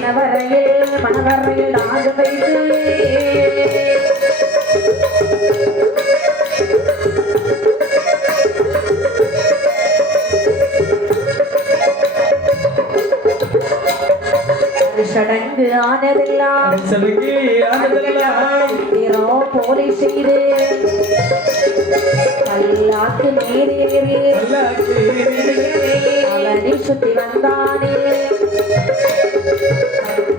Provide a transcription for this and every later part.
மணவரையில் மணவரையில் ஆக வைத்து. ஆனதெல்லாம் திரோ போலி செய்து பல்லாக்கு நீரேறி அவனை சுத்தி வந்தானே.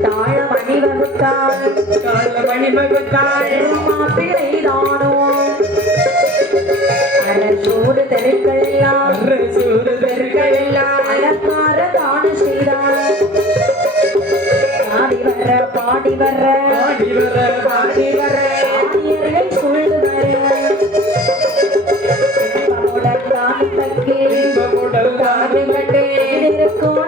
தாழ மணி வகுத்தான் கால மணி மகத்தாள் மாப்பிள்ளைதானோ அழகோடு தெருக்கள் எல்லாம் தெருக்கள் எல்லாம் அலங்கார தான செய்தான் பாடி வர பாடி வர பாடி வர பாடி வர ஆடியர்களை சூழ்ந்து வர. இன்பமுடல் தானே கட்டே இருக்கும்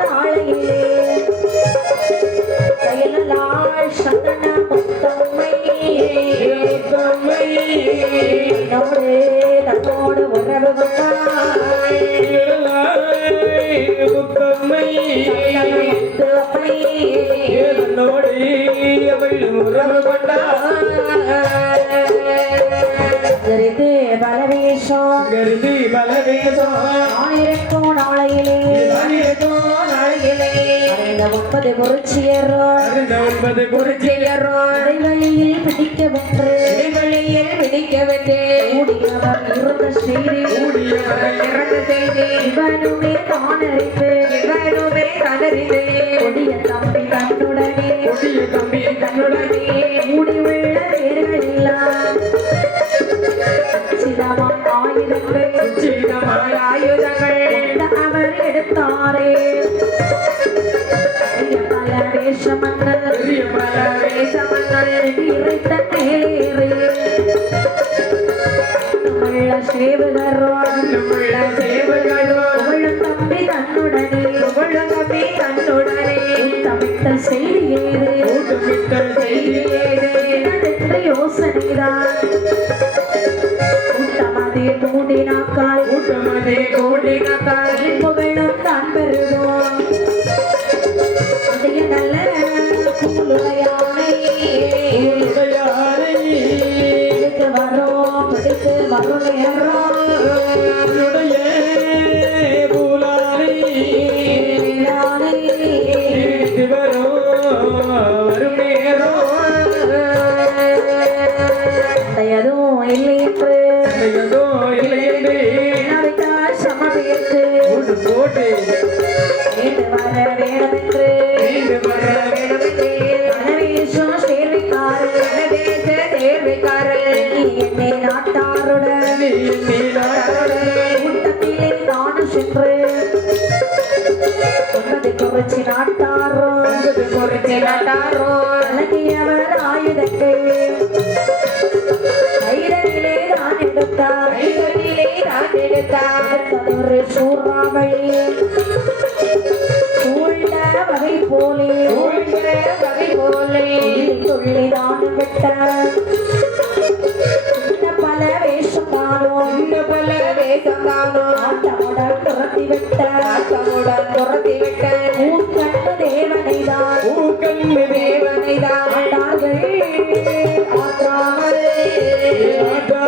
ஆயிரக்கும் நாளையிலே ஒன்பது குறிச்சியரோள் அறிந்த ஒன்பது குறிச்சியரோள் இடைவெளியில் பிடிக்கவென்று. இடைவெளியில் பிடிக்கவிட்டு கூடியவர் இருந்த செய்தி கூடியவரை இறந்த செய்தி இவனுமே கொடிய தம்பி தன்னுடனே. கொடிய தம்பி தன்னுடனே. ஆயுதங்கள் அவர் எடுத்தாரே பல பெரிய பல வேஷமன்னர் இறைத்த மேலேறு உள்ள சேவகரோடு நம்முள்ள சேவர்களோ புகழும் தம்பி தன்னுடனே புகழ தம்பி தன்னுடனே தமிழ்த்த செய்தி ஏது கூட்டமிட்ட செய்தி ஏது என்னதென்று யோசனைதான் తండ్రి కోటిన తల్లి நாட்டாரோ அழகியவர் ஆயுதங்கள். கைதனிலே தான் எடுத்தார் கைகளிலே தான் எடுத்தார் ஒரு சூறாவளி. சூழ்ந்த வகை போலே. ஊழ்கிற வகை போலே. துள்ளி தான் விட்டார். பல வேஷம் தானோம் இன்னும் பல வேஷம் துரத்தி விட்டார். துரத்தி ஊக்கண்ணு ஊக்கண்ணு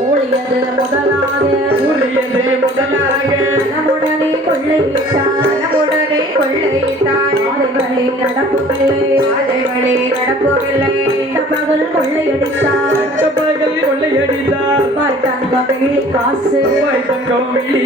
ஊழியது முதலாக உரியது முதலாக மனமுடனே கொள்ளையிட்டார் நடப்புவில்லை நடப்புவில்லை நடப்புவில்லை பகல் கொள்ளையடித்தார் பகல் கொள்ளையடித்தார் தங்க வெள்ளி காசு தங்க வெள்ளி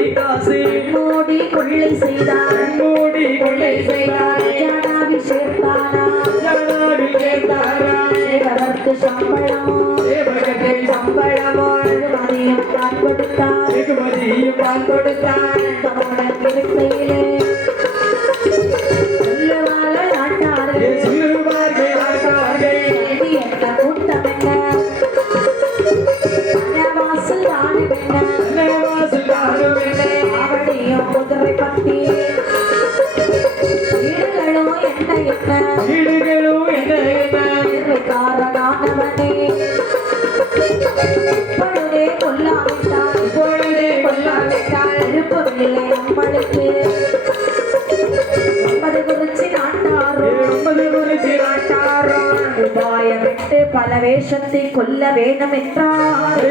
உபாய விட்டு பல வேஷத்தை கொல்ல வேண்டும் என்றார்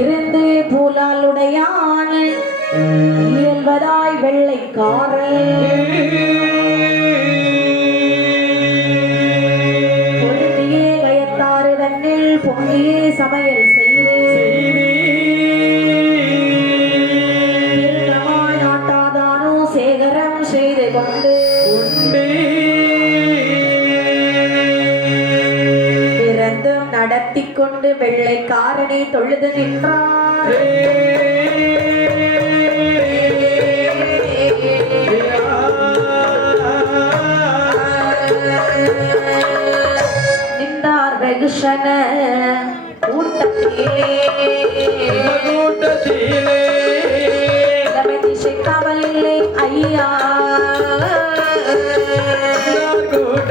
இருந்து பூலாலுடையான இயல்வதாய் வெள்ளைக்காரன். நடத்தி கொண்டு வெள்ளைக்காரனை தொழுது நின்றார். நின்றார் வெகுஷன கூட்டத்திலே கூட்டத்திலே திசை கவலில்லை ஐயா. கூட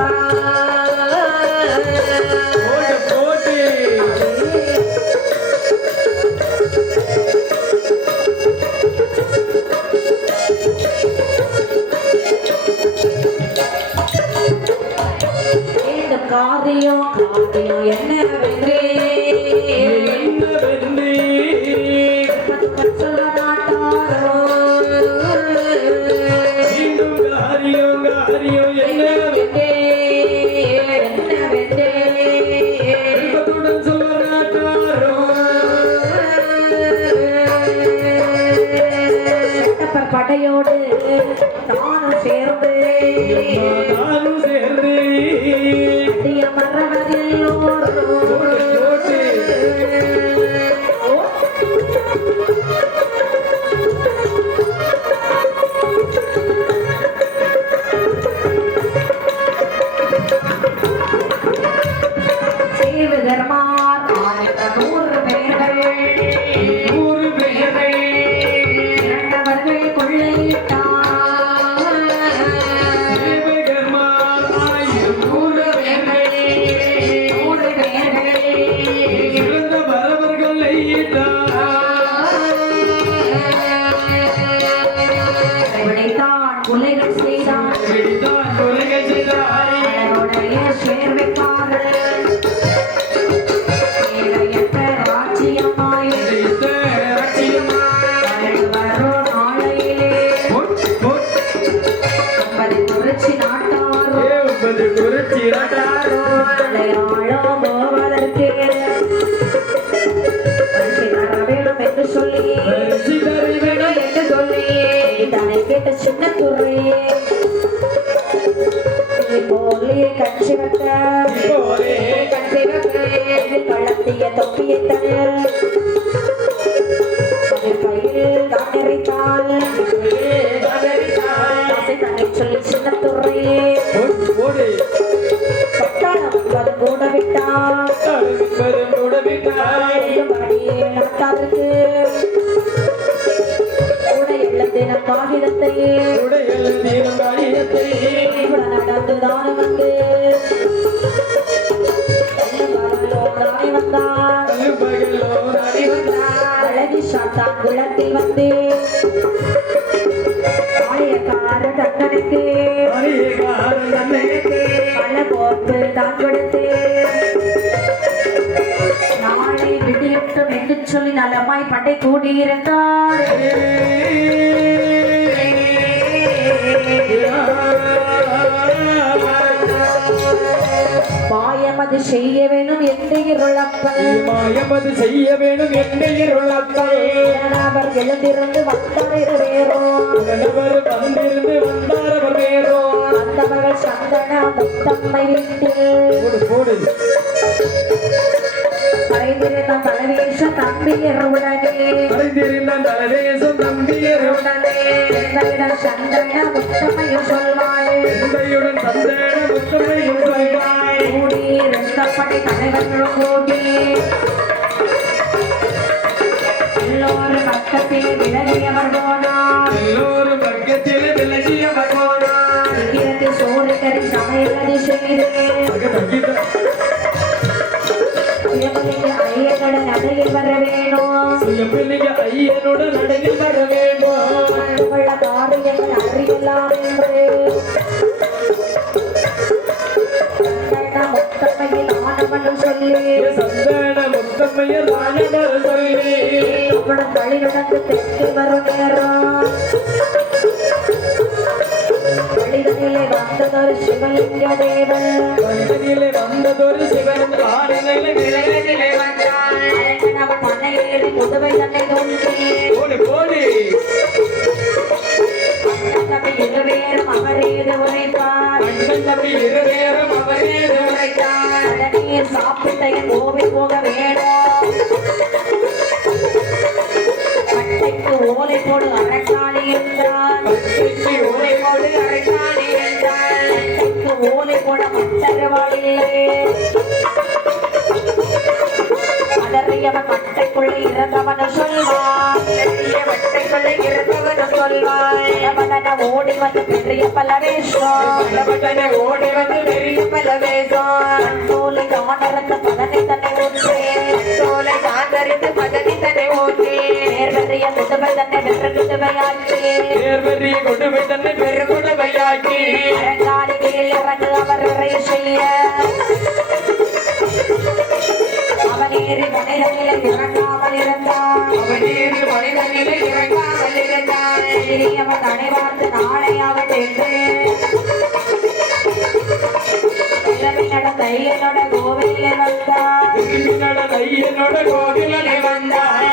காரியம் காரியம் என்னவென்றே. என்னவென்றே. சொல்ல படையோடு நானும் சேர்ந்து ನೋಡು ¡Gracias! காகிதத்தையே. உடையில் தீரும் காகிதத்தையே. நடந்து தான் வந்து குளத்தில் வந்து ஆயக்கார தன்னனுக்கு பல போக்கு தான் கொடுத்து. நாளை விடியட்டும் என்று சொல்லி நலமாய் பட்டை கூடியிருந்தார் பாயமது செய்ய வேணும் என்று இருளப்பல் மாயமது செய்ய வேணும் என்ற இருளப்பல் அவர் எழுந்திருந்து வந்தார் கணவர் வந்திருந்து வந்தார் அவர் வேறோ வந்தவர்கள் சந்தன முத்தம்மை வீட்டில். போடு போடு. மறைந்திருந்த பலவேஷ தம்பியர் உடனே அறிந்திருந்த நரவேசம் நம்பியர் உடனே எங்களிடம் சந்தன முத்தம்மையும் சொல்வாள் தந்தையுடன் தந்தேன முத்தமை சொல்வாய். கூடி இரண்டப்படை தலைவர்களும் கூடி. எல்லோரும் பக்கத்தில் விலகியவர் போனார். எல்லோரும் பக்கத்தில் விலகிய பகவானார் இங்கிருந்து சோறு கறி சமையலது செய்து வேணும் சுயம்பிள்ளைங்க ஐயனுடன் அடங்கி வர வேண்டும். காரியங்கள் அறியலாம் என்று சந்தன முத்தம்மையில் ஆனவனும் சொல்லி சந்தன முத்தம்மையர் ராஜனர் சொல்லி அவனும் வழி நடந்து தெற்கு வரும் நேரம் வழிதனிலே வந்ததொரு சிவலிங்க தேவன் வந்ததொரு சிவன் ஆடினிலே விலகினிலே வந்தான். கட்டைக்குள்ளே இறந்தவன் சொல்வான் வட்டைக்குள்ளே இருந்தவன் ஓடி வந்து பெரிய பல வேஷம் ஓடி வந்து பெரிய பல தோலை ஆனரந்த பதனை தன்னை ஒன்றே தோலை காந்தறிந்து பதனி தன்னை ஓட்டி நேர்வறிய முதுமை தன்னை வென்று முதுமையாற்றி நேர்வெறிய கொடுமை தன்னை பெருங்குடமையாக்கி அரங்காடி கீழ் இறங்கு அவர் செய்ய. அவன் ஏறி மனிதனிலே இறங்காமல் இருந்தான். அவன் நீர் மனிதனிலே இறங்காமல் இருந்தான் சிறியவன் என்று கோவிலே வந்தான். நடந்த ஐயனோட கோவிலே வந்தான்.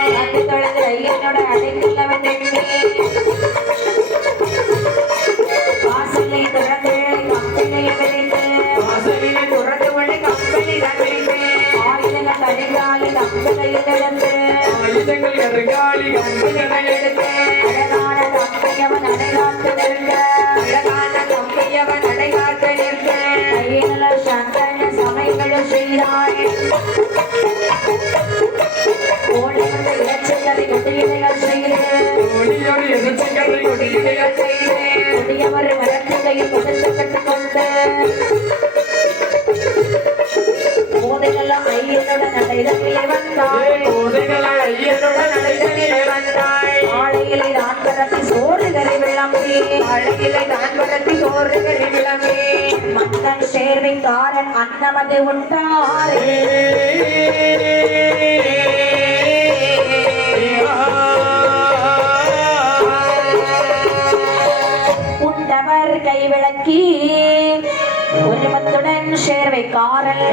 கட்டுக்கொண்டு போதையெல்லாம் ஐயனோட நடைதலிலே வந்தாய் அழகிலை நான் பரத்தி சோறுகள் விளம்பி மன்னன் சேர்வைக்காரன் அன்னமது உண்டார் உண்டவர் கைவிளக்கி உருவத்துடன் சேர்வைக்காரன்.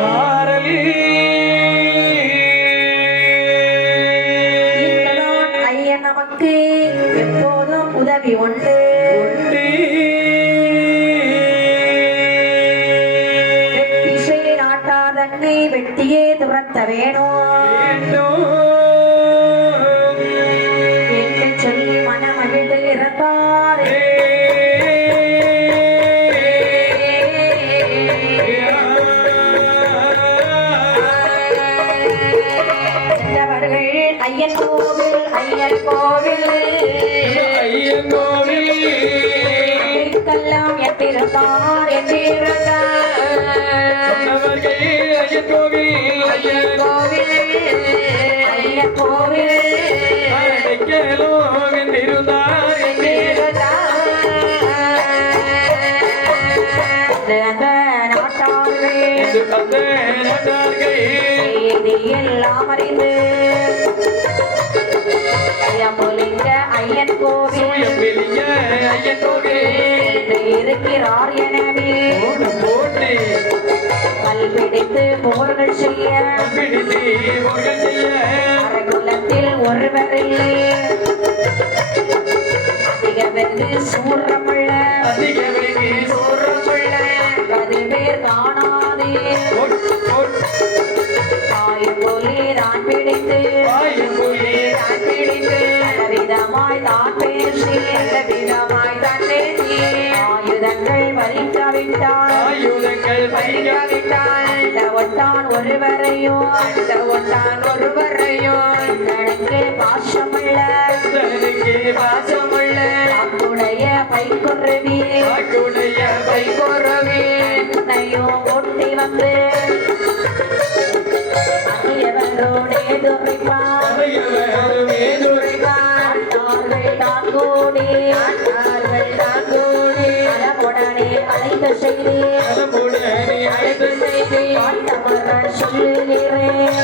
இந்ததான் ஐயன் நமக்கு எப்போதும் உதவி உண்டு. ratavero. ஐயன் சூயம் வெளிய ஐயனோடு என்று இருக்கிறார் எனவே போட்டு கல்பிடித்து போர்கள் செய்ய. பிடித்து ஒர்கள் செய்ய. அரகுலத்தில் ஒருவரில்லை. அதிகமென்று சூரமுள்ள. அதிக விலைக்கு ஒட்டான் ஒருவரையும் அந்த ஒட்டான் ஒருவரையும் எனக்கு பாசமுள்ள தனக்கு பாசமுள்ள நம்முடைய பைக்குருவி வாக்குடைய பைக்குருவி என்னையும் ஒட்டி வந்து. அரியவரோடே துறைப்பான் ஆட்டார்கள் தான் கூடி ஆட்டார்கள் தான் கூடி அலமுடனே அழைத்த செய்தி. நலமுடனே அழைத்து செய்தி ஆட்டமுடன் சொல்லுகிறேன்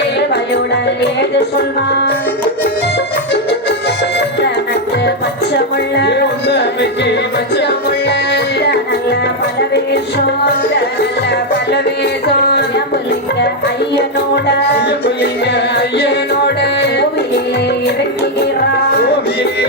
ஏட்டமுடன் ஏது சொல்வான்? பச்சமுள்ள? பச்சமுள்ள? ஐயனோட புலிங்க ஐயனோட கோவிலே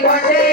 பேசிக்கொண்டே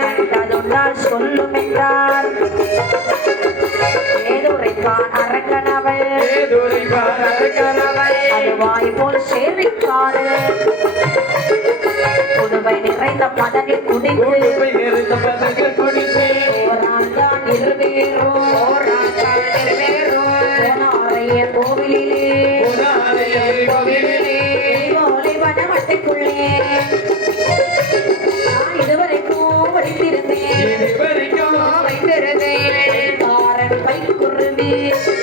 கண்டதுண்டால் சொல்லும் என்றார் ஏதுரைக்கான் அரங்கனவள் ஏதுரைப்பார் அரக்கனவை அது வாய் போல் சேரிக்காடு புதுவை நிறைந்த மதனில் குடித்து கூட்டுப்பை நிறுத்த பதக்க குடித்து ஓராண்டான் இருவேரோ ஓராண்டான் இருவேரோ போனாரைய கோவிலிலே உனாரையை கோவிலிலே ஓலை வனவட்டைக்குள்ளே রে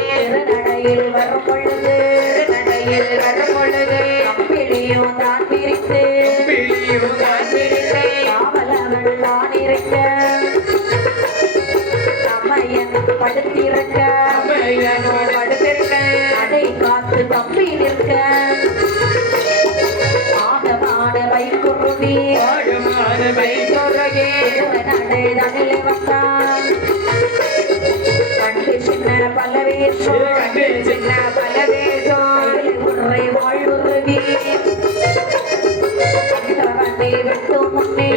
திருநடையில் வரும் பொழுது திருநடையில் வரும் பொழுது கம்பிளியும் தான் பிரித்து காவலவள் தான் இருக்க தமையன் படுத்திருக்க அம்மையனோடு படுத்திருக்க அதை காத்து தம்பி நிற்க ஆகமான வைக்குருவி ஆகமான வைத்தொரகே நடை தனிலே வந்தான் சின்ன பலவேஷம் சின்ன முன்னே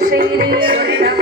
செய்தி சொல்லுகிறேன்